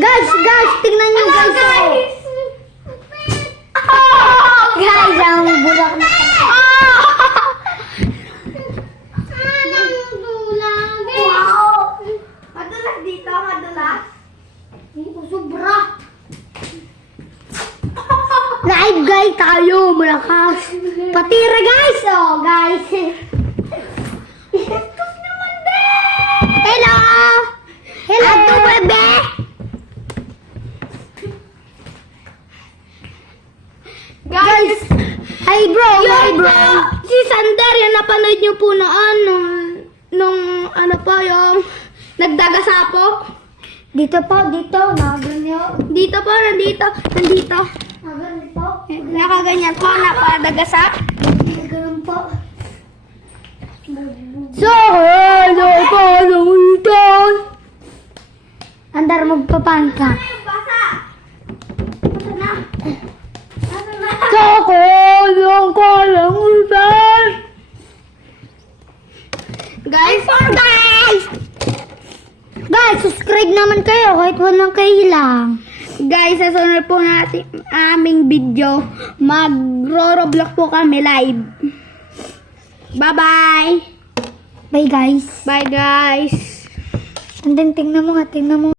Guys, tingnan nyo guys. Guys, ang bulak na. Wow! Madulas dito, madulas. Sobra. Live guys tayo, malakas. Patira guys, oh guys. Hello! Hello! Ato bebe! Guys! Hi bro! Hi bro! Si Sander, yung napanood nyo po na nung ano po yung nagdagasapok. Dito po, dito. Nakaganyan. Dito po, nandito. Nakaganyan po. Nakaganyan po, napadagasak. Nakaganyan po. So, hello po, namulitan. Andar, magpapan ka. So, yung kalamutan. Guys, subscribe naman kayo kahit walang kailang. Guys, sa sunod po natin aming video, magro-roblox po kami live. Bye-bye. Bye guys. Bye guys. And then tingnan mo.